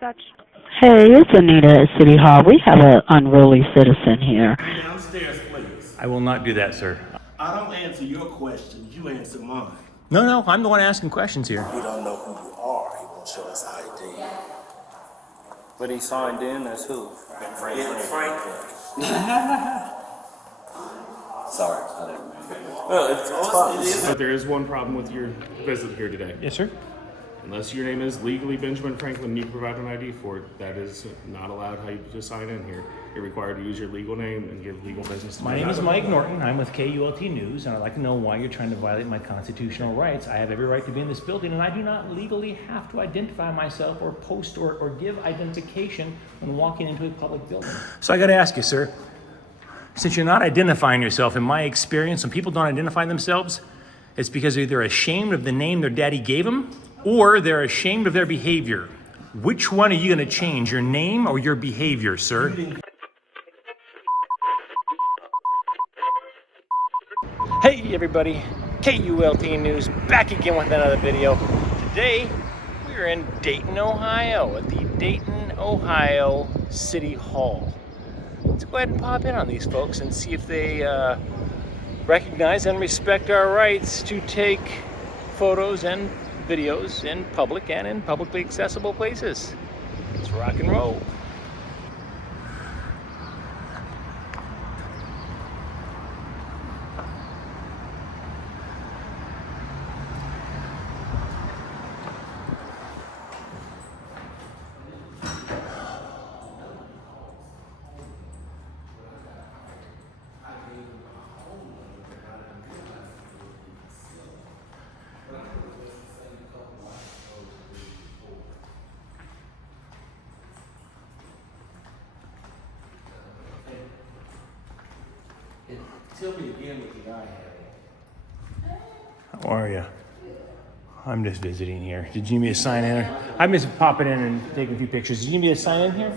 such. Hey, it's Anita at City Hall. We have an unruly citizen here. Downstairs, please. I will not do that, sir. I don't answer your questions, you answer mine. No, I'm the one asking questions here. We don't know who you are. He won't show us ID. But he signed in as who? Frank. Sorry, I didn't remember. Well, it's fine. But there is one problem with your visit here today. Yes, sir. Unless your name is legally Benjamin Franklin, you provide an ID for it. That is not allowed how you just sign in here. You're required to use your legal name and give legal business to My name is Mike Norton. I'm with KULT News, and I'd like to know why you're trying to violate my constitutional rights. I have every right to be in this building, and I do not legally have to identify myself or post or give identification when walking into a public building. So I got to ask you, sir, since you're not identifying yourself, in my experience, when people don't identify themselves, it's because they're either ashamed of the name their daddy gave them, or they're ashamed of their behavior. Which one are you going to change, your name or your behavior, sir? Hey everybody, KULT News back again with another video. Today we're in Dayton, Ohio at the Dayton, Ohio City Hall. Let's go ahead and pop in on these folks and see if they recognize and respect our rights to take photos and videos in public and in publicly accessible places. Let's rock and roll. Tell me again what the guy had. How are you? I'm just visiting here. Did you need me to sign in? I'm just popping in and taking a few pictures. Did you need me to sign in here?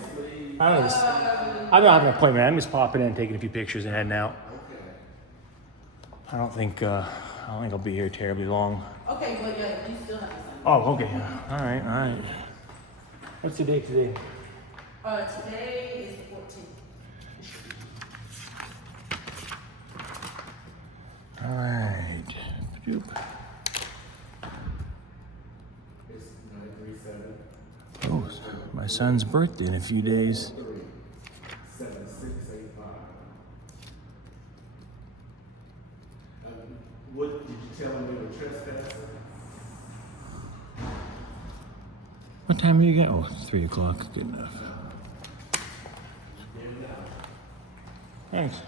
I don't know. I don't have an appointment. I'm just popping in, taking a few pictures and heading out. I don't think I'll be here terribly long. Okay, well, yeah, you still have to sign. Oh, okay. All right. What's the date today? Today is the 14th. All right. It's 937. Oh, my son's birthday in a few days. 7685. What did you tell him they were trespassing? What time are you going? Oh, 3 o'clock. Good enough. Thanks.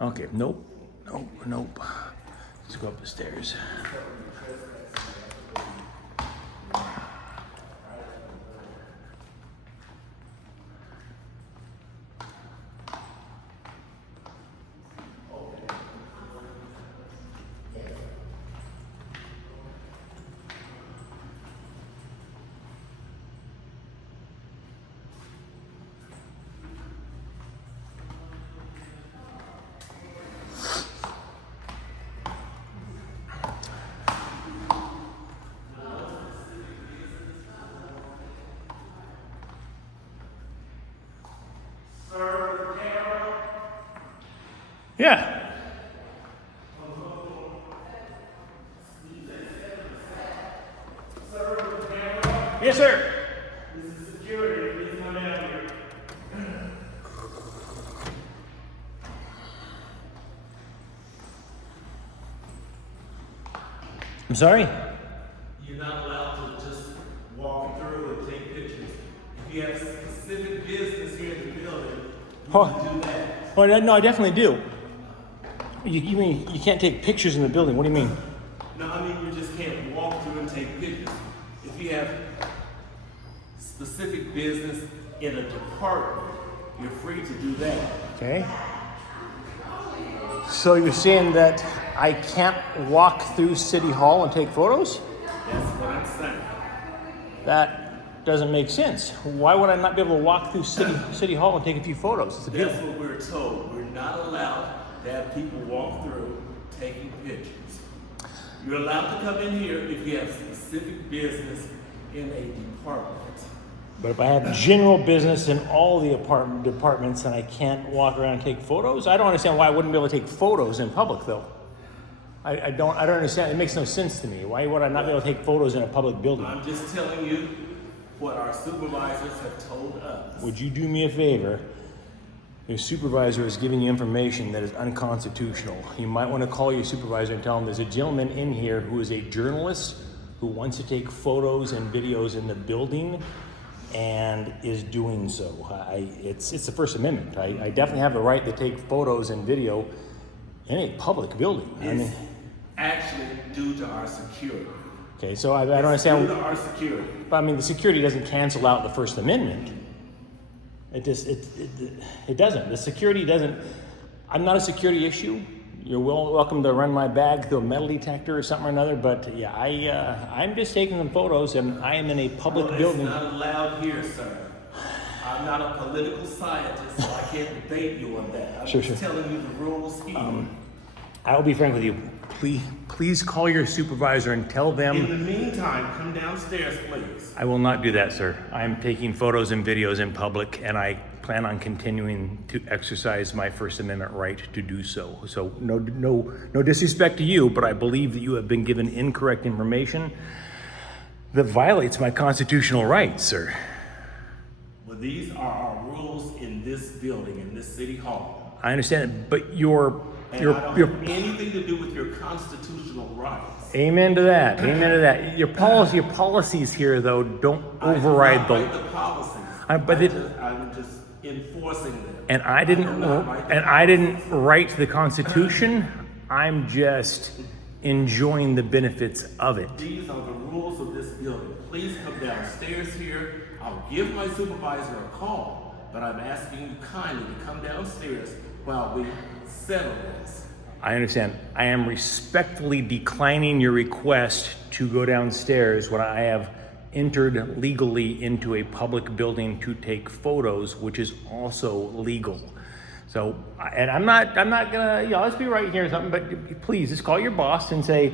Okay, nope. Let's go up the stairs. Yeah. Yes, sir. This is security. Please come down here. I'm sorry? You're not allowed to just walk through and take pictures. If you have specific business here in the building, you can do that. Oh, no, I definitely do. You mean you can't take pictures in the building? What do you mean? No, I mean you just can't walk through and take pictures. If you have specific business in a department, you're free to do that. Okay. So you're saying that I can't walk through City Hall and take photos? That's what I'm saying. That doesn't make sense. Why would I not be able to walk through City Hall and take a few photos? It's a That's beautiful. what we're told. We're not allowed to have people walk through taking pictures. You're allowed to come in here if you have specific business in a department. But if I have general business in all the departments and I can't walk around and take photos, I don't understand why I wouldn't be able to take photos in public though. I don't understand. It makes no sense to me. Why would I not be able to take photos in a public building? I'm just telling you what our supervisors have told us. Would you do me a favor? Your supervisor is giving you information that is unconstitutional. You might want to call your supervisor and tell him there's a gentleman in here who is a journalist who wants to take photos and videos in the building and is doing so. It's the First Amendment. I definitely have the right to take photos and video in a public building. It's actually due to our security. Okay, so I don't understand. Due to our security. But I mean, the security doesn't cancel out the First Amendment. It doesn't. The security doesn't. I'm not a security issue. You're welcome to run my bag through a metal detector or something or another. But yeah, I'm just taking them photos, and I am in a public building. It's not allowed here, sir. I'm not a political scientist, so I can't debate you on that. I'm just telling you the rules here. I will be frank with you. Please call your supervisor and tell them. In the meantime, come downstairs, please. I will not do that, sir. I am taking photos and videos in public, and I plan on continuing to exercise my First Amendment right to do so. So no disrespect to you, but I believe that you have been given incorrect information that violates my constitutional rights, sir. Well, these are our rules in this building, in this city hall. I understand it, but your I don't have anything to do with your constitutional rights. Amen to that. Amen to that. Your policies here, though, don't override the policies. I'm just enforcing them. And I didn't write the Constitution. I'm just enjoying the benefits of it. These are the rules of this building. Please come downstairs here. I'll give my supervisor a call, but I'm asking you kindly to come downstairs while we settle this. I understand. I am respectfully declining your request to go downstairs when I have entered legally into a public building to take photos, which is also legal. So, and I'm not gonna, let's be right here or something, but please just call your boss and say,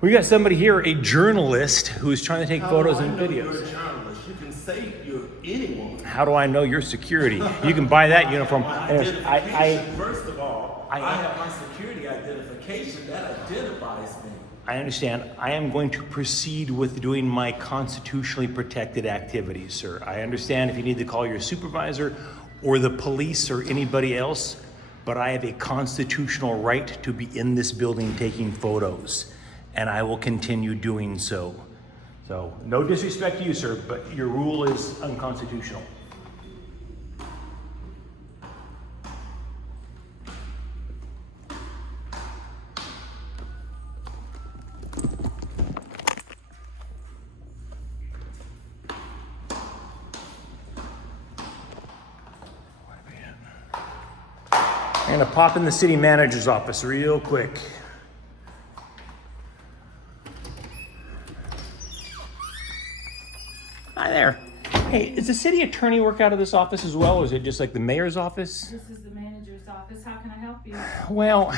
we got somebody here, a journalist, who's trying to take photos and videos. You're a journalist. You can say you're anyone. How do I know you're security? You can buy that uniform. First of all, I have my security identification that identifies me. I understand. I am going to proceed with doing my constitutionally protected activities, sir. I understand if you need to call your supervisor or the police or anybody else, but I have a constitutional right to be in this building taking photos, and I will continue doing so. So, no disrespect to you, sir, but your rule is unconstitutional. I'm gonna pop in the city manager's office real quick. Hi there. Hey, does the city attorney work out of this office as well, or is it just like the mayor's office? This is the manager's office. How can I help you? Well,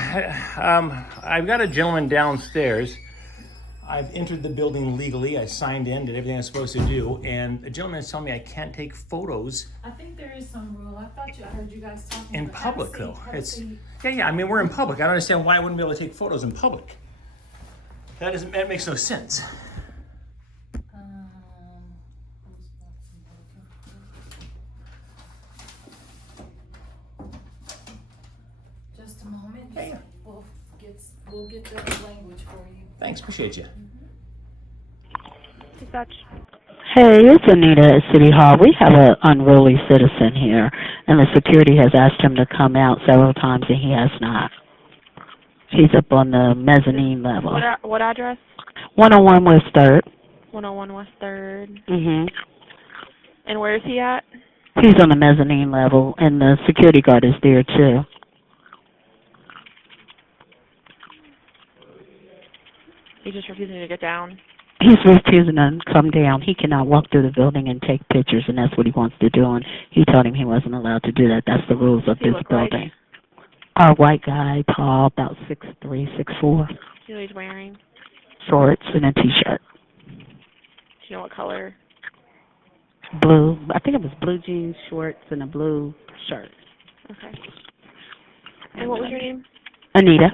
I've got a gentleman downstairs. I've entered the building legally. I signed in, did everything I'm supposed to do, and the gentleman is telling me I can't take photos. I think there is some rule. I heard you guys talking In about public, have a though. seat, have a It's seat. yeah. I mean, we're in public. I don't understand why I wouldn't be able to take photos in public. That makes no sense. Just a moment. Hey. We'll get the language for you. Thanks, appreciate you. Dispatch. Hey, it's Anita at City Hall. We have an unruly citizen here, and the security has asked him to come out several times, and he has not. He's up on the mezzanine level. What address? 101 West 3rd. 101 West 3rd. Mm-hmm. And where is he at? He's on the mezzanine level, and the security guard is there, too. He's just refusing to get down. He's refusing to come down. He cannot walk through the building and take pictures, and that's what he wants to do. And he told him he wasn't allowed to do that. That's the rules of this building. A white guy, tall, about 6'3", 6'4". Do you know what he's wearing? Shorts and a T-shirt. Do you know what color? Blue. I think it was blue jeans, shorts, and a blue shirt. Okay. And what was your name? Anita.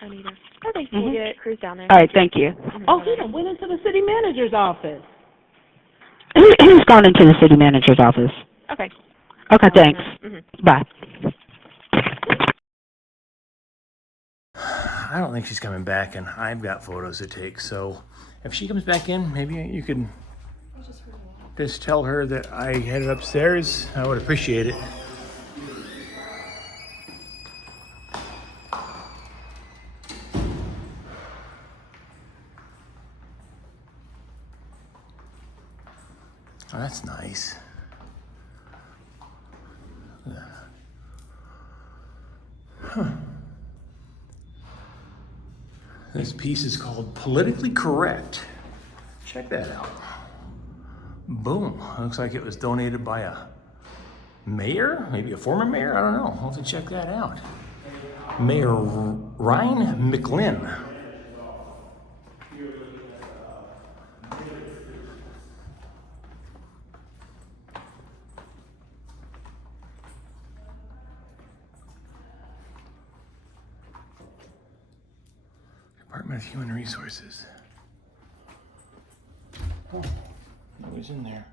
Anita. Okay, we'll get crews down there. All right, thank you. Oh, he done went into the city manager's office. He's gone into the city manager's office. Okay. Okay, thanks. Bye. I don't think she's coming back, and I've got photos to take. So if she comes back in, maybe you could just tell her that I headed upstairs. I would appreciate it. Oh, that's nice. Huh. This piece is called Politically Correct. Check that out. Boom. Looks like it was donated by a mayor, maybe a former mayor, I don't know. I'll have to check that out. Mayor Ryan McLean. Department of Human Resources. Oh, who's in there?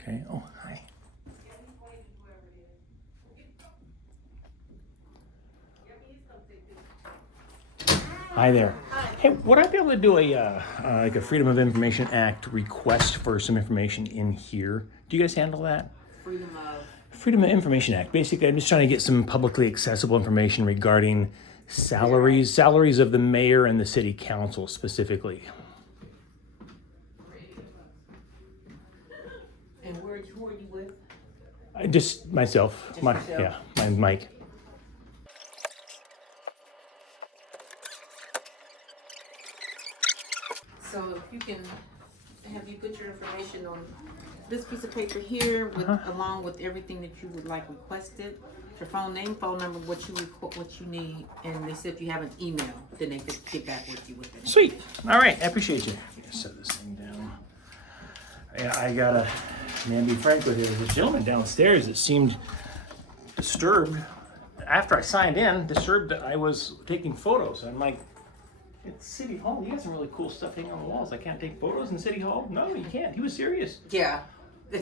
Okay, oh, hi. Hi there. Hey, would I be able to do a like a Freedom of Information Act request for some information in here? Do you guys handle that? Freedom of Information Act. Basically, I'm just trying to get some publicly accessible information regarding salaries of the mayor and the city council specifically. And who are you with? Just myself. Just My yourself? yeah, my Mike. So if you can have you put your information on this piece of paper here with along with everything that you would like requested, your phone name, phone number, what you need, and they said if you have an email, then they could get back with you with it. Sweet. All right, I appreciate you. I'm gonna set this thing down. Yeah, I gotta, man, be frank with you. There's a gentleman downstairs that seemed disturbed after I signed in, disturbed that I was taking photos. I'm like, it's City Hall. You got some really cool stuff hanging on the walls. I can't take photos in City Hall? No, you can't. He was serious. Yeah.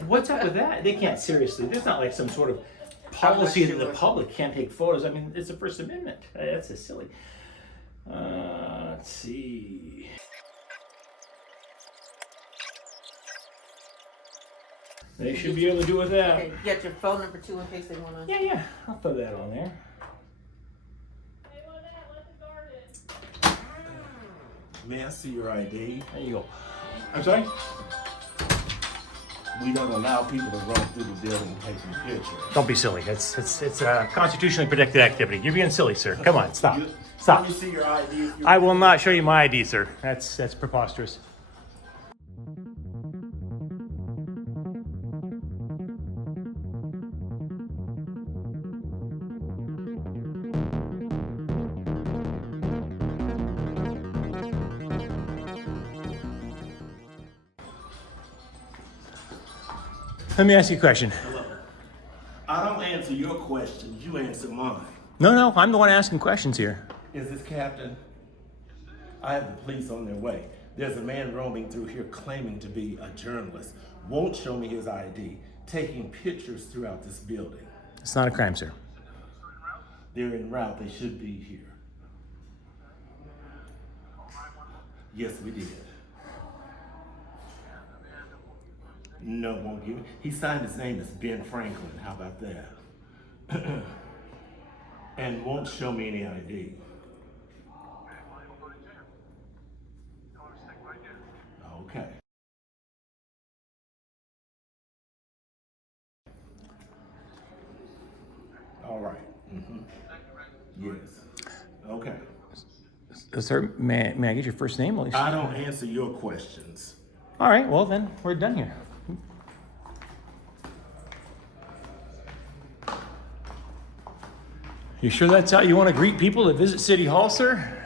What's up with that? They can't seriously. There's not like some sort of policy that the public can't take photos. I mean, it's the First Amendment. That's just silly. Let's see. They should be able to do with that. Okay, you got your phone number too in case they wanna. Yeah, I'll throw that on there. May I see your ID? There you go. I'm sorry? We don't allow people to run through the building and take some pictures. Don't be silly. It's a constitutionally protected activity. You're being silly, sir. Come on, stop. Stop. Let me see your ID. I will not show you my ID, sir. That's preposterous. Let me ask you a question. I don't answer your questions, you answer mine. No, I'm the one asking questions here. Is this Captain? I have the police on their way. There's a man roaming through here claiming to be a journalist. Won't show me his ID, taking pictures throughout this building. It's not a crime, sir. They're en route, they should be here. Yes, we did. No, won't give me. He signed his name as Ben Franklin. How about that? And won't show me any ID. Okay. All right. Yes. Okay. Sir, may I get your first name, please? I don't answer your questions. All right, well then, we're done here. You sure that's how you want to greet people that visit City Hall, sir?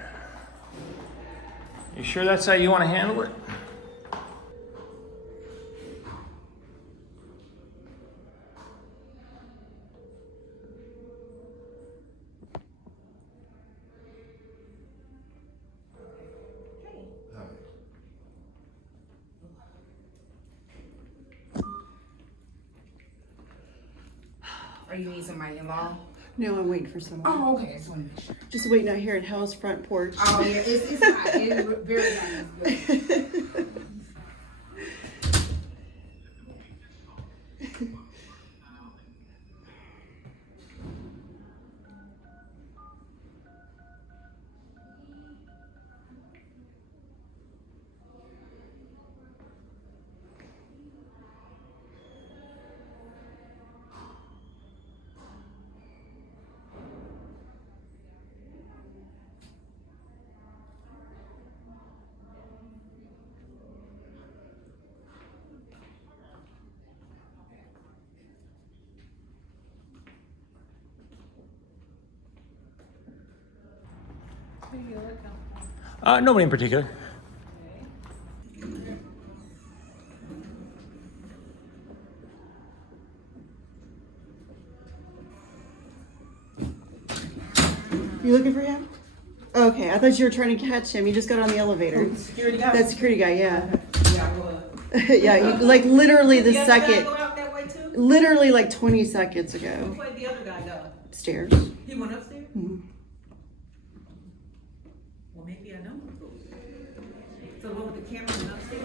You sure that's how you want to handle it? Are you need somebody involved? No, I'm waiting for someone. Oh, okay. I just want to make sure. Just waiting out here at Hell's front porch. Oh, yeah, it's hot. It's very nice. Nobody in particular. You looking for him? Okay, I thought you were trying to catch him. You just got on the elevator. Security guy? That security guy, yeah. Yeah, I was. Yeah, like literally the other guy second, go out that way too? literally like 20 seconds ago. Which way the other guy go? Stairs. He went upstairs? Mhm. Well, maybe I know. So what with the camera went upstairs?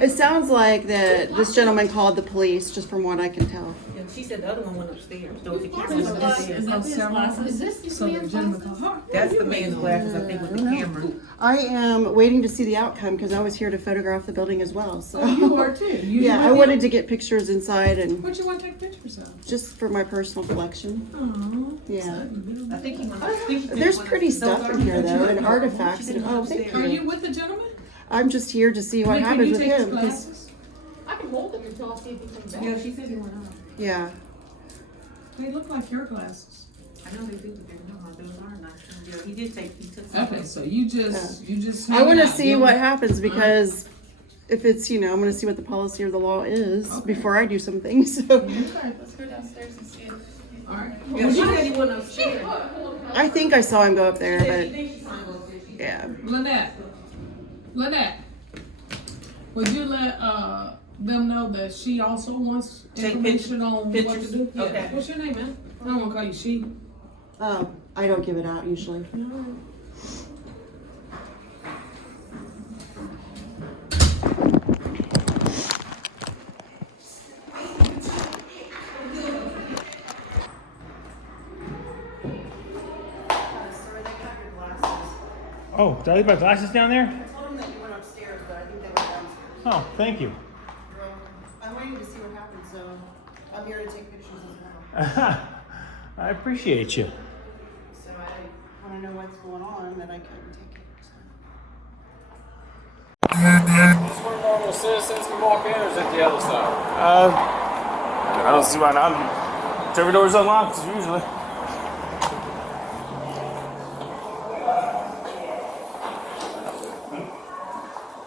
It sounds like that this gentleman called the police, just from what I can tell. Yeah, she said the other one went upstairs. So if the camera went upstairs. Is this the man's glasses? That's the man's glasses, I think, with the camera. I am waiting to see the outcome because I was here to photograph the building as well. So. Oh, you are too? You Yeah, I with wanted him? to get pictures inside and What you want to take pictures of? just for my personal collection. Oh. Yeah. I think he went upstairs. There's pretty stuff in here though, and artifacts. And, oh, thank Are you. you with the gentleman? I'm just here to see what Can happens you with take his him. 'Cause- glasses? I can hold them until I see if he comes back. Yeah, she said he went up. yeah. They look like your glasses. I know they do, but they're not, those are not. Yeah, he took some. Okay, so you just. I want to see what happens because if it's, I'm going to see what the policy or the law is before I do something. So Okay, let's go downstairs and see it. All right. Yeah, she said he went upstairs. I think I saw him go up there, She but thinks she saw him go upstairs. yeah. Lynette, would you let them know that she also wants Take information on what pictures? to do? Yeah. Okay. What's your name, man? I don't want to call you she. I don't give it out usually. Oh, did I leave my glasses down there? I told him that you went upstairs, but I think they were downstairs. Oh, thank you. I'm waiting to see what happens, so I'm here to take pictures as well. I appreciate you. So I want to know what's going on, that I couldn't take it. Just where normal citizens can walk in, or is it the other side? I don't see why not. Every door's unlocked, usually.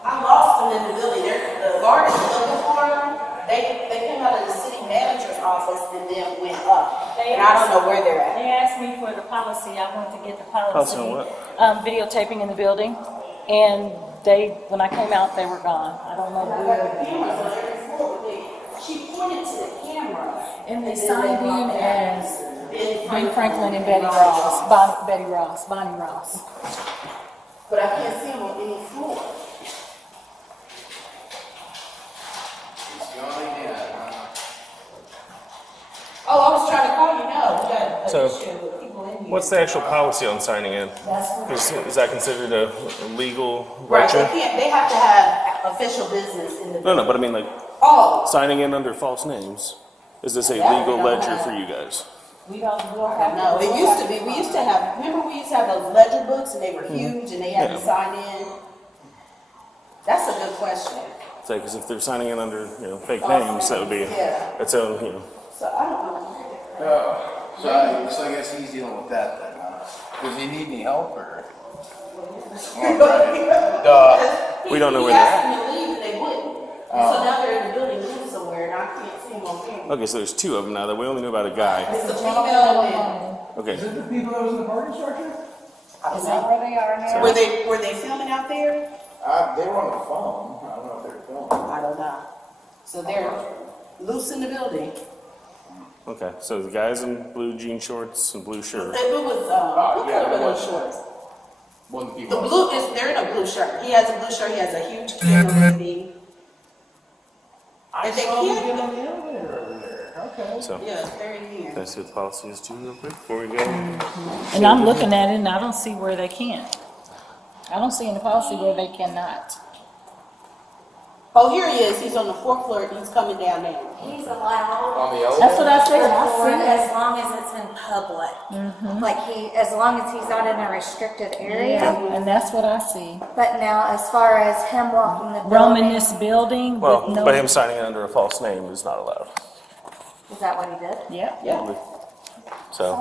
I lost them in the building. The guard is looking for them. They came out of the city manager's office and then went up. And I don't know where they're at. They asked me for the policy. I wanted to get the policy. Policy on what? Videotaping in the building. And when I came out, they were gone. I don't know where. She pointed to the camera. And they signed in as Ben Franklin and Betty Ross. Bonnie Ross. But I can't see them on any floor. Oh, I was trying to call you. No, we got So, an issue with people in here. What's the actual policy on signing in? Is that considered a legal Right, lecture? they have to have official business in the. No, but I mean like Oh, signing in under false names. Is this a legal ledger for you guys? We don't have. No, it used to be, we used to have, remember we used to have those ledger books and they were huge and they had to sign in? That's a good question. So, because if they're signing in under, fake names, that would be its own, So I don't know. So I guess he's dealing with that then, huh? Does he need any help or? We don't know where He they're asked them to leave and they wouldn't. So now they're in the building living somewhere and I can't see them on camera. Okay, so there's two of them now that we only know about a guy. It's a female and. Okay. Is it the people that was in the parking structure? Is that where they are now? Were they filming out there? They were on the phone. I don't know if they were filming. I don't know. So they're loose in the building. Okay, so the guy's in blue jean shorts and blue shirt. And who was, what color were those shorts? One of the The people. blue is, they're in a blue shirt. He has a blue shirt, he has a huge camera with him. And they Get can't, on the elevator over there. Okay. So, yeah, it's very near. can I see what the policy is too real quick before we go? And I'm looking at it and I don't see where they can't. I don't see in the policy where they cannot. Oh, here he is, he's on the fourth floor, he's coming down there. He's allowed. On the elevator? That's what I said. I For see as that. long as it's in public. Like as long as he's not in a restricted area. And that's what I see. But now, as far as him walking the building. Roaming this building with Well, no. but him signing in under a false name is not allowed. Is that what he did? Yep. Yeah. So,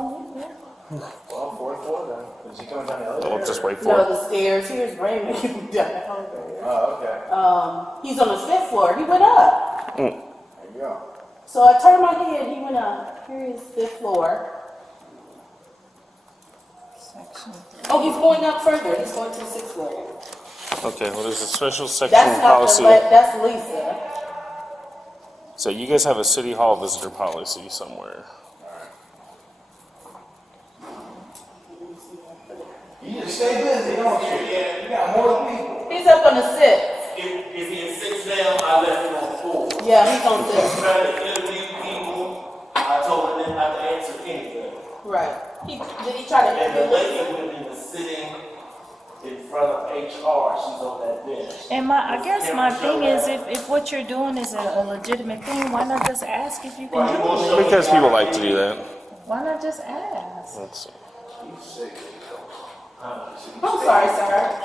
Well, fourth floor then. Is he coming down the elevator? we'll just wait for No, it. the stairs, here's Raymond, Oh, okay. he's on the fifth floor, he went up. There you go. So I turned my head, he went up, here is fifth floor. Oh, he's going up further, he's going to the sixth floor. Okay, well, there's a special section That's not policy. that's Lisa. So you guys have a city hall visitor policy somewhere. You just stay busy, don't you? Yeah, you got more people. He's up on the sixth. Is he in 6 now? I left him on 4. Yeah, he's on He's sixth. trying to interview people. I told him they didn't have to answer anything. Right. Did he try to And the interview Lisa? lady women is sitting in front of HR. She's on that bench. And I guess my thing is, if what you're doing is a legitimate thing, why not just ask if you can do it? Because people like to do that. Why not just ask? Let's see. I'm sorry, sir.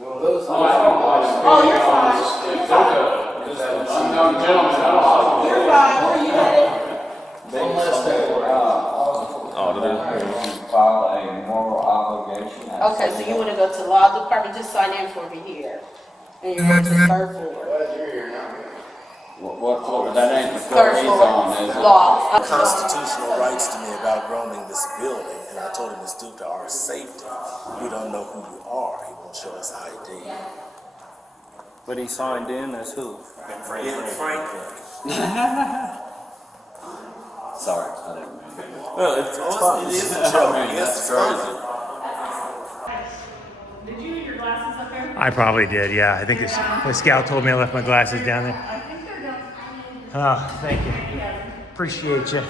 Oh, Oh, you're fine. You're fine. You're fine. Where are you headed? Auditor. File a moral obligation. Okay, so you want to go to the law department, just sign in for me here. And you're going to the third floor. What floor? That ain't the floor Third he's floor, on, is it? law. Constitutional rights to me about roaming this building, and I told him it's due to our safety. We don't know who you are. He won't show us ID. But he signed in as who? Franklin. Sorry, I didn't mean it. No, it's fine. It is a joke. Yes, crazy. Did you leave your glasses up there? I probably did, yeah. I think the scout told me I left my glasses down there. I think they're down. Oh, thank you. Appreciate you.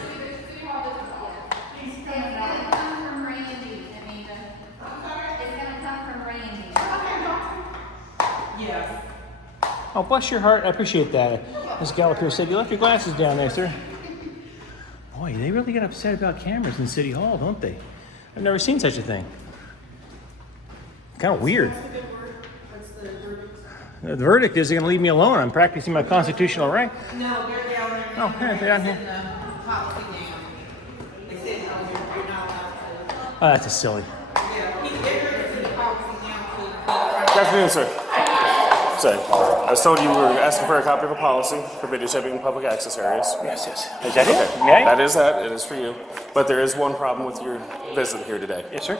He's coming out. From Randy, Anita. It's gonna come from Randy. Yes. Oh, bless your heart. I appreciate that. This gal up here said, you left your glasses down there, sir. Boy, they really get upset about cameras in City Hall, don't they? I've never seen such a thing. Kind of weird. The verdict is they're going to leave me alone. I'm practicing my constitutional right. No, they're down there. Oh, yeah, they're down here. The policy down. They said, no, you're not allowed to. Oh, that's a silly. Yeah, they're going to see the policy down to. Good afternoon, sir. Sorry, I was told you were asking for a copy of a policy for videotaping in public access areas. Yes. Is that it? Okay. May I? That is that. It is for you. But there is one problem with your visit here today. Yes, sir.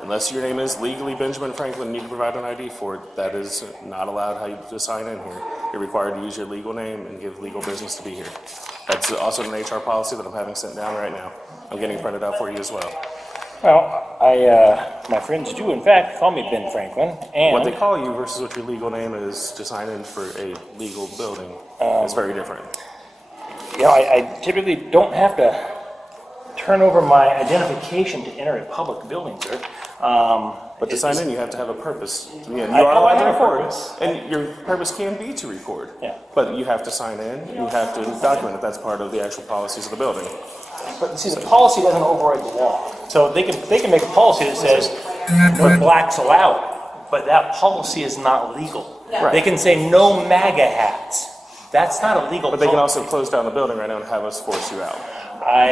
Unless your name is legally Benjamin Franklin, you need to provide an ID for it. That is not allowed how you just sign in here. You're required to use your legal name and give legal business to be here. That's also an HR policy that I'm having sent down right now. I'm getting printed out for you as well. Well, my friends do, in fact, call me Ben Franklin. And What they call you versus what your legal name is to sign in for a legal building is very different. I typically don't have to turn over my identification to enter a public building, sir. But to sign in, you have to have a purpose. You I are allowed to have a record, purpose. and your purpose can be to record. Yeah. But you have to sign in. You have to document it. That's part of the actual policies of the building. But see, the policy doesn't override the law. So they can make a policy that says no blacks allowed, but that policy is not legal. Right. They can say no MAGA hats. That's not a legal But they can policy. also close down the building right now and have us force you out.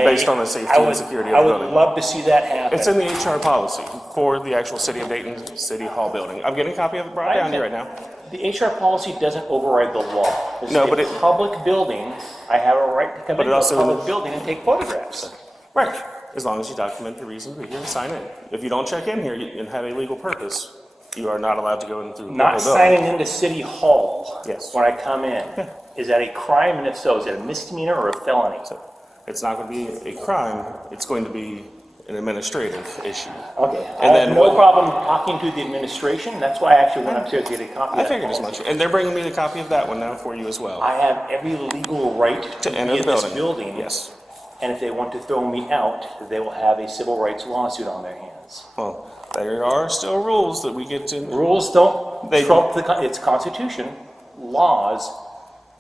Based on the safety and security of the building. I would love to see that happen. It's in the HR policy for the actual City of Dayton City Hall building. I'm getting a copy of it brought down here right now. The HR policy doesn't override the law. It's No, a but it- public building, I have a right to come But it into a also- public building and take photographs. Right. As long as you document the reason to be here and sign in. If you don't check in here and have a legal purpose, you are not allowed to go into the Not building. signing into City Hall Yes. when I come in. Is that a crime? And if so, is it a misdemeanor or a felony? It's not going to be a crime. It's going to be an administrative issue. Okay. And I then have no what- problem talking to the administration. That's why I actually went upstairs to get a copy of I that figured as policy. much. And they're bringing me the copy of that one now for you as well. I have every legal right to be enter in the this building. building. Yes. And if they want to throw me out, they will have a civil rights lawsuit on their hands. Well, there are still rules that we get to. Rules don't trump it's Constitution, laws,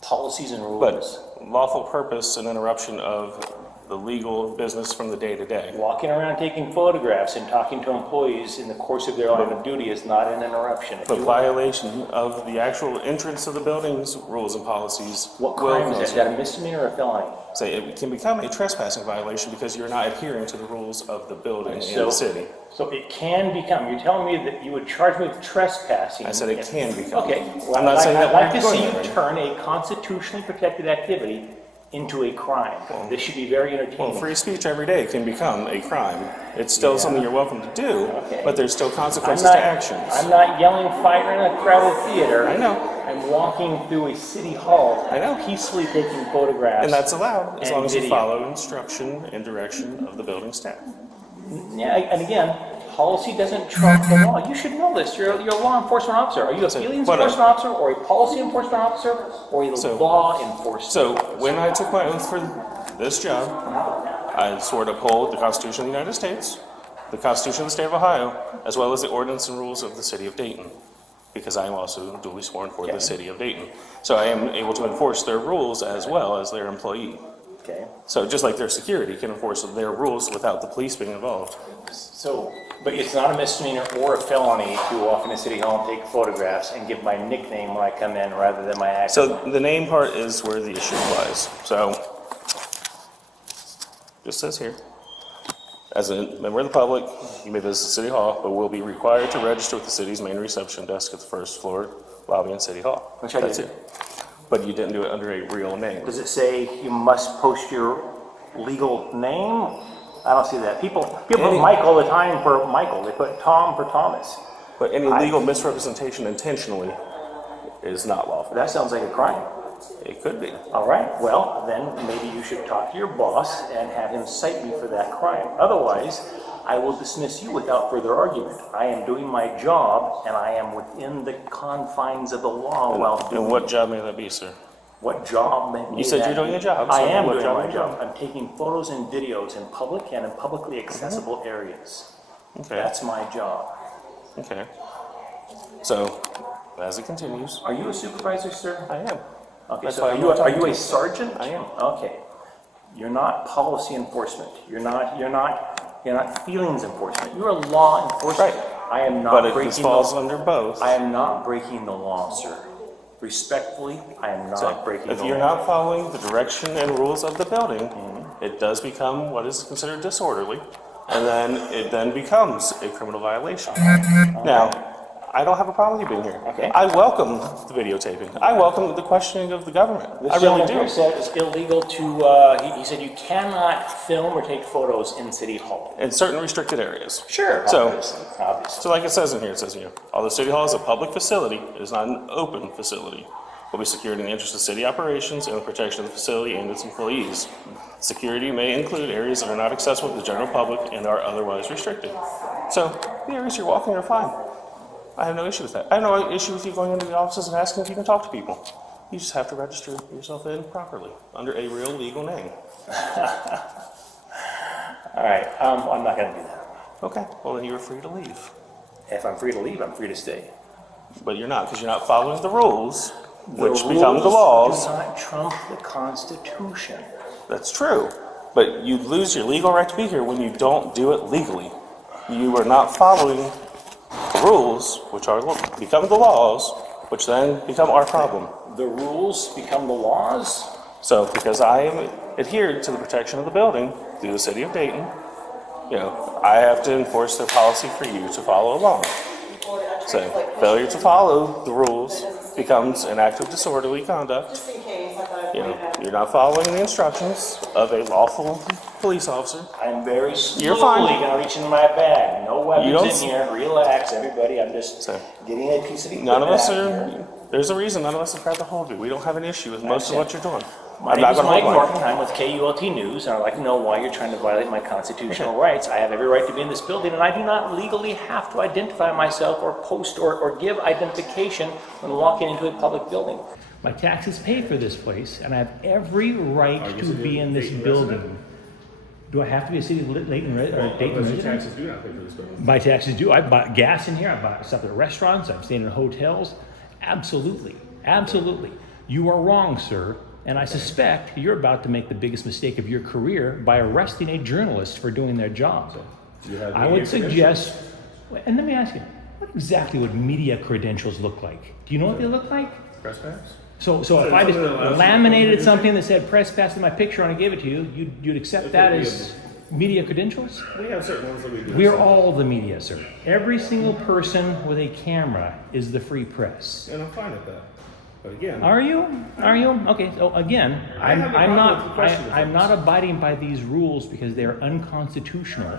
policies, and rules. But lawful purpose and interruption of the legal business from the day to day. Walking around taking photographs and talking to employees in the course of their line of duty is not an interruption. If The you- violation of the actual entrance of the building's rules and policies. What crime is that? Is that a misdemeanor or a felony? So it can become a trespassing violation because you're not adhering to the rules of the building and the city. So it can become, you're telling me that you would charge me with trespassing? I said it can become. Okay. Well, I'm not saying that I'd like we're to see going you there. turn a constitutionally protected activity into a crime. This should be very Well, entertaining. free speech every day can become a crime. It's still something you're welcome to do, but there's still consequences to actions. I'm not yelling fire in a crowded theater. I know. I'm walking through a city hall. I know. Peacefully taking photographs. And that's allowed, as and long as you video. follow instruction and direction of the building staff. Yeah, and again, policy doesn't trump the law. You should know this. You're a law enforcement officer. Are you a feelings but, enforcement officer, or a policy enforcement officer, or a law enforcement So officer? when I took my oath for this job, I swore to uphold the Constitution of the United States, the Constitution of the State of Ohio, as well as the ordinance and rules of the City of Dayton, because I am also duly sworn for the City of Dayton. So I am able to enforce their rules as well as their employee. Okay. So just like their security can enforce their rules without the police being involved. So, but it's not a misdemeanor or a felony to walk into City Hall and take photographs and give my nickname when I come in rather than my actual So the name part is where the issue lies. So, just says here, as a member of the public, you may visit City Hall, but will be required to register with the city's main reception desk at the first floor lobby in City Hall. Which I That's did. it. But you didn't do it under a real name. Does it say you must post your legal name? I don't see that. People put Mike all the time for Michael. They put Tom for Thomas. But any legal misrepresentation intentionally is not lawful. That sounds like a crime. It could be. All right, well, then maybe you should talk to your boss and have him cite me for that crime. Otherwise, I will dismiss you without further argument. I am doing my job, and I am within the confines of the law while doing And what job may that be, sir? What job may You said that you're doing be? a job, I so am what doing job my are you job. doing? I'm taking photos and videos in public and in publicly accessible areas. Okay. That's my job. Okay. So, as it continues. Are you a supervisor, sir? I am. Okay, That's so why are I'm you, not are talking you to a sergeant? I am. Okay. You're not policy enforcement. You're not feelings enforcement. You're a law enforcement. Right. I am not But breaking this falls under both. I am not breaking the law, sir. Respectfully, I am not So, breaking if the you're law. not following the direction and rules of the building, it does become what is considered disorderly, and then it then becomes a criminal violation. Now, I don't have a problem with you being here. Okay. I welcome the videotaping. I welcome the questioning of the government. I really This gentleman do. said it's illegal to, he said you cannot film or take photos in City Hall. In certain restricted areas. Sure. So, Obviously. So like it says in here, it says here, although City Hall is a public facility, it is not an open facility. Will be secured in the interest of city operations and the protection of the facility and its employees. Security may include areas that are not accessible to the general public and are otherwise restricted. So the areas you're walking are fine. I have no issue with that. I have no issue with you going into the offices and asking if you can talk to people. You just have to register yourself in properly under a real legal name. All right, I'm not going to do that. Okay, well then you're free to leave. If I'm free to leave, I'm free to stay. But you're not, because you're not following the rules, The which become the rules laws. do not trump the Constitution. That's true. But you lose your legal right to be here when you don't do it legally. You are not following the rules, which are become the laws, which then become our problem. The rules become the laws? So, because I am adhered to the protection of the building through the city of Dayton, you know, I have to enforce their policy for you to follow along. So, failure to follow the rules becomes an act of disorderly conduct. You know, you're not following the instructions of a lawful police officer. I'm very You're fine. slowly gonna reach in my bag. No You don't weapons in here. Relax, everybody. I'm just getting a piece of equipment. None of us out are, here. there's a reason none of us have tried to hold you. We don't have an issue with most of what you're doing. My I'm name not is gonna Mike hold Norton. mine. I'm with KULT News, and I'd like to know why you're trying to violate my constitutional rights. I have every right to be in this building, and I do not legally have to identify myself or post or give identification when walking into a public building. My taxes pay for this place, and I have every right to be in this building. Do I have to be a city of Dayton resident? Your taxes do not pay for this building. My taxes do. I bought gas in here. I bought stuff at restaurants. I'm staying in hotels. Absolutely. Absolutely. You are wrong, sir. And I suspect you're about to make the biggest mistake of your career by arresting a journalist for doing their job. I would suggest, and let me ask you, what exactly would media credentials look like? Do you know what they look like? Press pass? So if I just laminated something that said press pass in my picture and I gave it to you, you'd accept that as media credentials? We have certain ones that we do. We're all the media, sir. Every single person with a camera is the free press. And I'm fine with that. But again. Are you? Are you? Okay, so again, I'm not abiding by these rules because they are unconstitutional.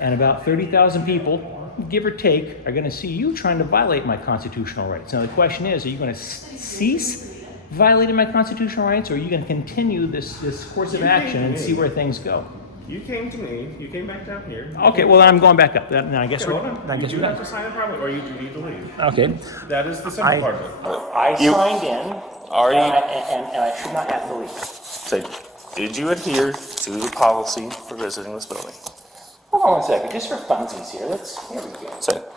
And about 30,000 people, give or take, are going to see you trying to violate my constitutional rights. Now the question is, are you going to cease violating my constitutional rights, or are you going to continue this course of action and see where things go? You came to me, you came back down here. Okay, well then I'm going back up. Then I guess Okay, we're hold on. I guess You we're have done. to sign a permit, or you do need to leave. Okay. That is the simple part of it. I signed in, Are you? and I should not have to leave. So, did you adhere to the policy for visiting this building? Hold on one second, just for funsies here. Here we go. So,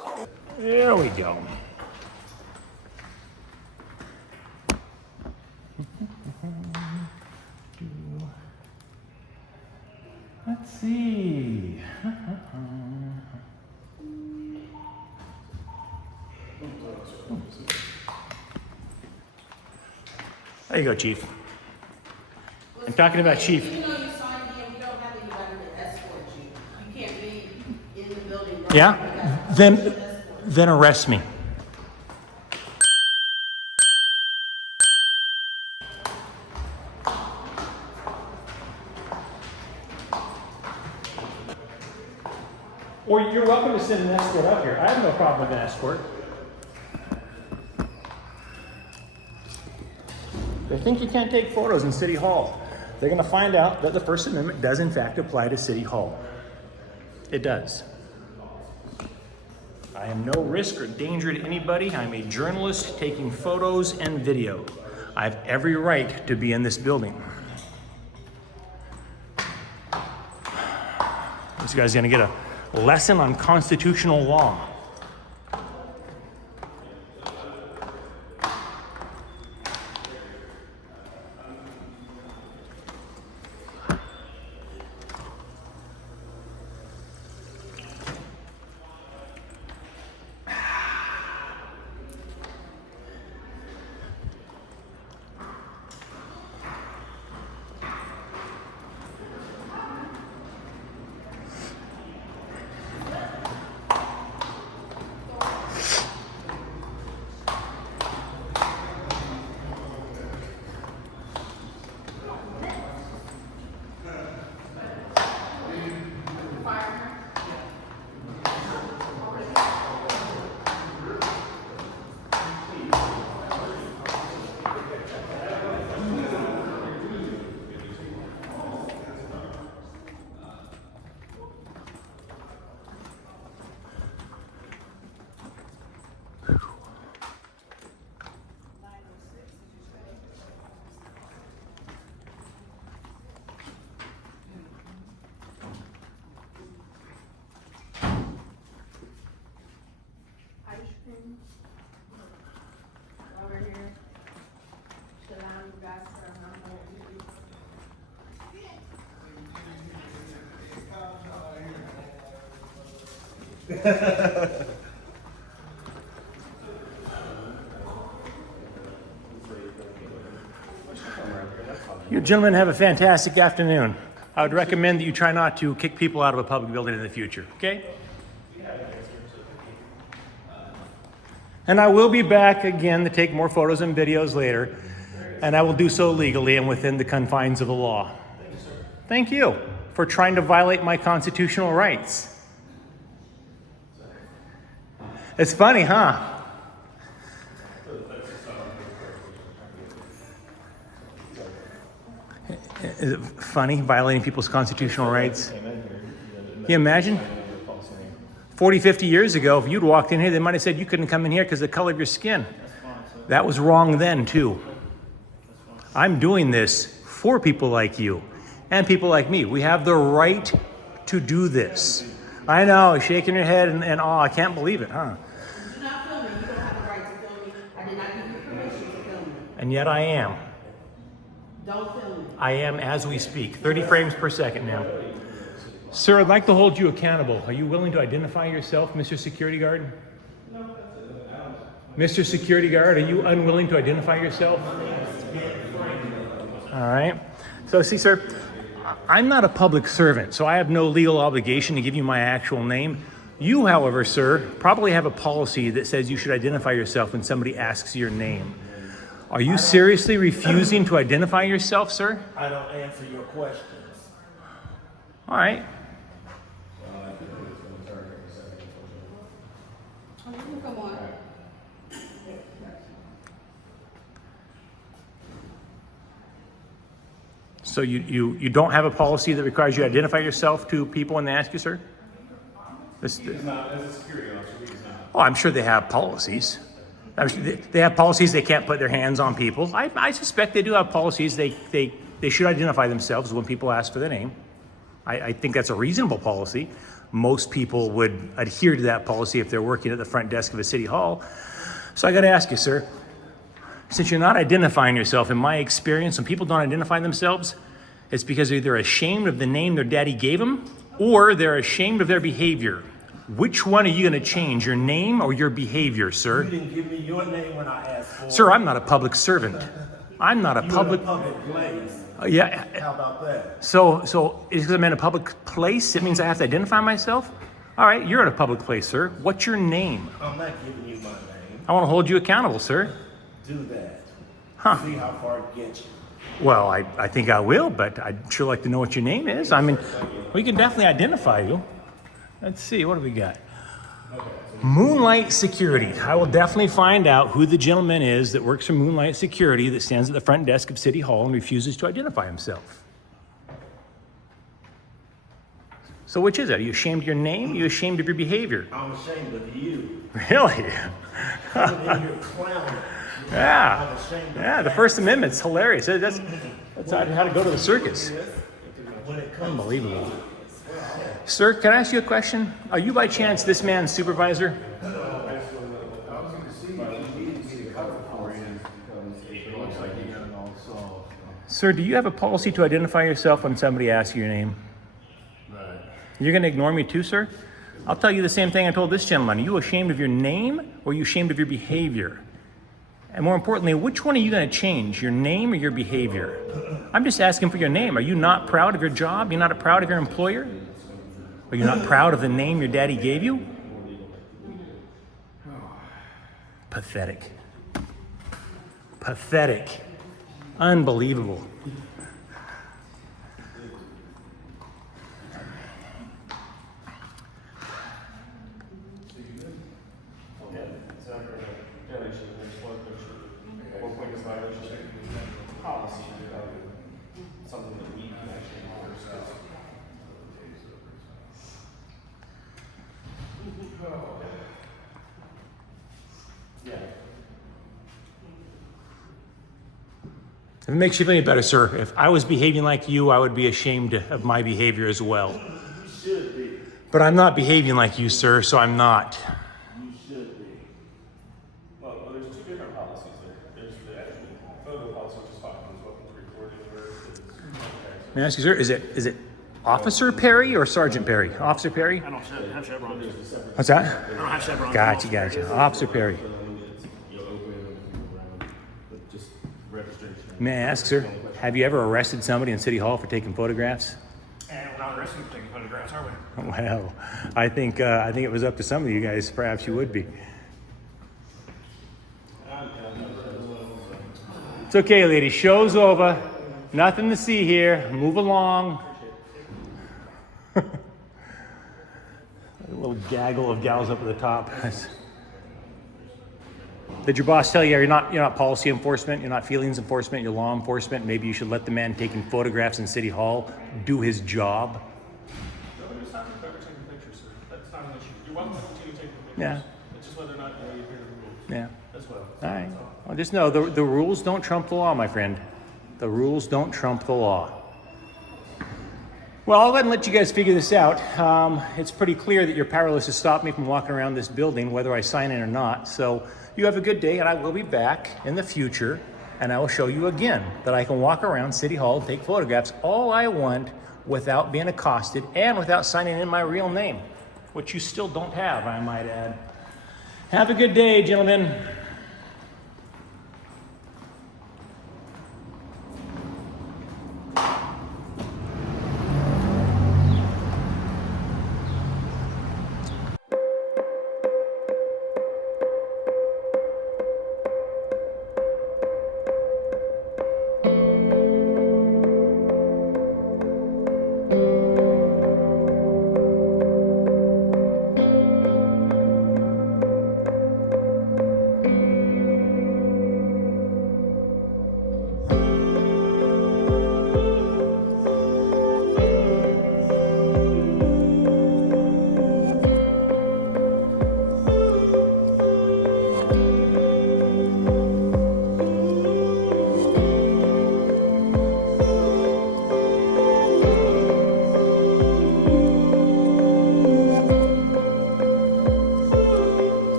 There we go. Let's see. There you go, Chief. I'm talking about Chief. Even though you signed in, we don't have anybody to escort you. You can't be in the building. Right Yeah? Then arrest me. Or you're welcome to send an escort up here. I have no problem with an escort. They think you can't take photos in City Hall. They're going to find out that the First Amendment does in fact apply to City Hall. It does. I am no risk or danger to anybody. I'm a journalist taking photos and video. I have every right to be in this building. This guy's going to get a lesson on constitutional law. Over here. The line you guys are not You gentlemen have a fantastic afternoon. I would recommend that you try not to kick people out of a public building in the future, okay? And I will be back again to take more photos and videos later, and I will do so legally and within the confines of the law. Thank you for trying to violate my constitutional rights. It's funny, huh? Is it funny violating people's constitutional rights? Can you imagine? 40, 50 years ago, if you'd walked in here, they might have said you couldn't come in here because of the color of your skin. That was wrong then, too. I'm doing this for people like you and people like me. We have the right to do this. I know, shaking your head and oh, I can't believe it, huh? Do not film me. You don't have the right to film me. I did not give you permission to film me. And yet I am. Don't film me. I am as we speak. 30 frames per second now. Sir, I'd like to hold you accountable. Are you willing to identify yourself, Mr. Security Guard? Mr. Security Guard, are you unwilling to identify yourself? All right. So see, sir, I'm not a public servant, so I have no legal obligation to give you my actual name. You, however, sir, probably have a policy that says you should identify yourself when somebody asks your name. Are you seriously refusing to identify yourself, sir? I don't answer your questions. All right. Come on. So you don't have a policy that requires you to identify yourself to people when they ask you, sir? He's not, as a security officer, he's not. Oh, I'm sure they have policies. They have policies they can't put their hands on people. I suspect they do have policies. They should identify themselves when people ask for their name. I think that's a reasonable policy. Most people would adhere to that policy if they're working at the front desk of a city hall. So I got to ask you, sir, since you're not identifying yourself, in my experience, when people don't identify themselves, it's because they're either ashamed of the name their daddy gave them or they're ashamed of their behavior. Which one are you going to change, your name or your behavior, sir? You didn't give me your name when I asked for it. Sir, I'm not a public servant. I'm not a public... You're in a public place. Yeah. How about that? So because I'm in a public place, it means I have to identify myself? All right, you're in a public place, sir. What's your name? I'm not giving you my name. I want to hold you accountable, sir. Do that. Huh. See how far it gets you. Well, I think I will, but I'd sure like to know what your name is. I mean, we can definitely identify you. Let's see, what do we got? Moonlight Security. I will definitely find out who the gentleman is that works for Moonlight Security that stands at the front desk of City Hall and refuses to identify himself. So which is it? Are you ashamed of your name? Are you ashamed of your behavior? I'm ashamed of you. Really? Coming in here clowning. Yeah. I'm ashamed of Yeah, the that. First Amendment's hilarious. That's how to go to the circus. When it comes Unbelievable. Sir, can I ask you a question? Are you by chance this man's supervisor? Sir, do you have a policy to identify yourself when somebody asks your name? Right. You're going to ignore me too, sir? I'll tell you the same thing I told this gentleman. Are you ashamed of your name or are you ashamed of your behavior? And more importantly, which one are you going to change, your name or your behavior? I'm just asking for your name. Are you not proud of your job? You're not proud of your employer? Are you not proud of the name your daddy gave you? Pathetic. Pathetic. Unbelievable. Something that we can actually enforce. Yeah. If it makes you feel any better, sir, if I was behaving like you, I would be ashamed of my behavior as well. You should be. But I'm not behaving like you, sir, so I'm not. You should be. Well, there's two different policies there. There's the actual photo policy, which is fine. There's weapons recording. May I ask you, sir, is it Officer Perry or Sergeant Perry? Officer Perry? I don't have Chevron. What's that? I don't have Chevron. Gotcha. Officer Perry. May I ask, sir, have you ever arrested somebody in City Hall for taking photographs? And we're not arresting for taking photographs, are we? Well, I think it was up to some of you guys. Perhaps you would be. It's okay, ladies. Show's over. Nothing to see here. Move along. A little gaggle of gals up at the top. Did your boss tell you you're not policy enforcement, you're not feelings enforcement, you're law enforcement? Maybe you should let the man taking photographs in City Hall do his job? Nobody's not taking pictures, sir. That's not an issue. You're welcome to continue taking pictures. Yeah. It's just whether or not you adhere to the rules. Yeah. That's well. All right. Well, just know the rules don't trump the law, my friend. The rules don't trump the law. Well, I'll go ahead and let you guys figure this out. It's pretty clear that you're powerless to stop me from walking around this building, whether I sign in or not. So you have a good day, and I will be back in the future, and I will show you again that I can walk around City Hall, take photographs all I want without being accosted and without signing in my real name, which you still don't have, I might add. Have a good day, gentlemen.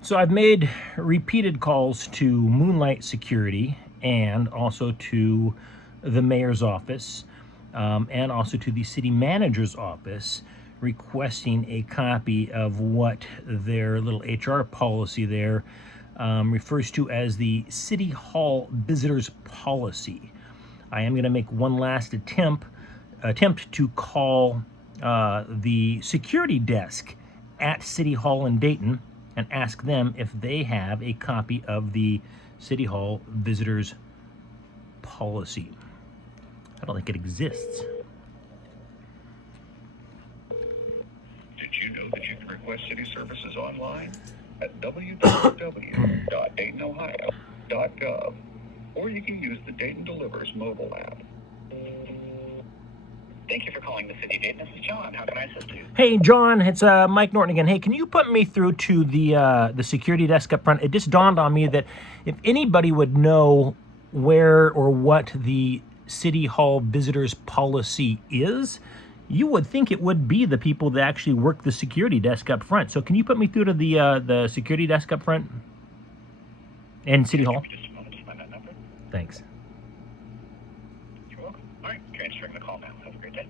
So I've made repeated calls to Moonlight Security and also to the mayor's office and also to the city manager's office requesting a copy of what their little HR policy there refers to as the City Hall Visitors Policy. I am going to make one last attempt to call the security desk at City Hall in Dayton and ask them if they have a copy of the City Hall Visitors Policy. I don't think it exists. Did you know that you can request city services online at www.daytonohio.gov, or you can use the Dayton Delivers mobile app. Thank you for calling the city of Dayton. This is John. How can I assist you? Hey, John, it's Mike Norton again. Hey, can you put me through to the security desk up front? It just dawned on me that if anybody would know where or what the City Hall Visitors Policy is, you would think it would be the people that actually work the security desk up front. So can you put me through to the security desk up front in City Hall? Just a moment to find that number. Thanks. You're welcome. All right, transferring the call now. Have a great day.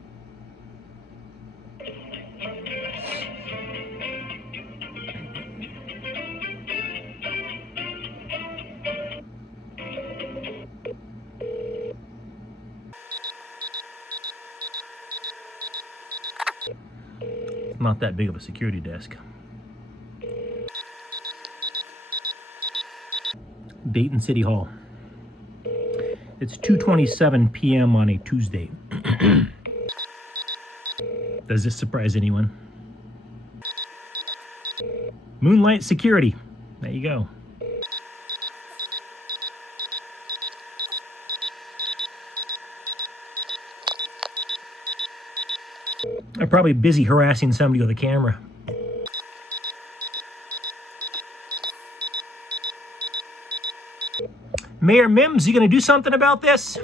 Not that big of a security desk. Dayton City Hall. It's 2:27 p.m. on a Tuesday. Does this surprise anyone? Moonlight Security. There you go. They're probably busy harassing somebody with a camera. Mayor Mims, you going to do something about this?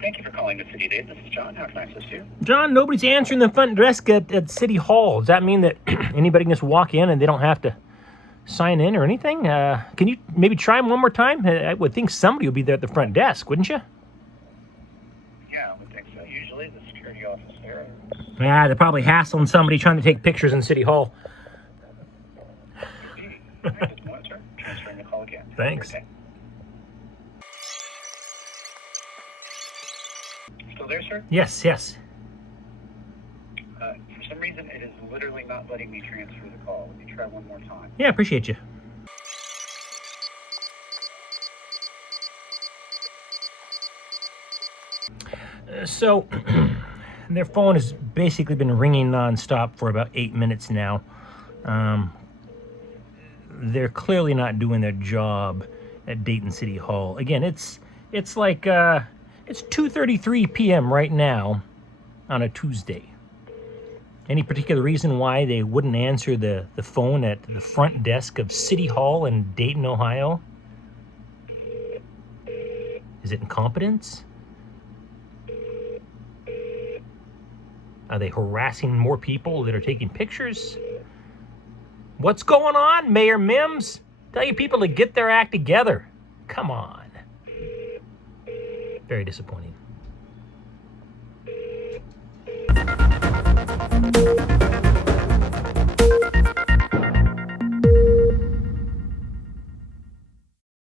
Thank you for calling the City Date. This is John. How can I assist you? John, nobody's answering the front desk at City Hall. Does that mean that anybody can just walk in and they don't have to sign in or anything? Can you maybe try them one more time? I would think somebody would be there at the front desk, wouldn't you? Yeah, I would think so. Usually the security office there. Yeah, they're probably hassling somebody trying to take pictures in City Hall. Just one, sir. Transferring the call again. Thanks. Okay. Still there, sir? Yes, yes. For some reason, it is literally not letting me transfer the call. Let me try one more time. Yeah, appreciate you. So, their phone has basically been ringing nonstop for about 8 minutes now. They're clearly not doing their job at Dayton City Hall. Again, it's like it's 2:33 p.m. right now on a Tuesday. Any particular reason why they wouldn't answer the phone at the front desk of City Hall in Dayton, Ohio? Is it incompetence? Are they harassing more people that are taking pictures? What's going on, Mayor Mims? Tell your people to get their act together. Come on. Very disappointing.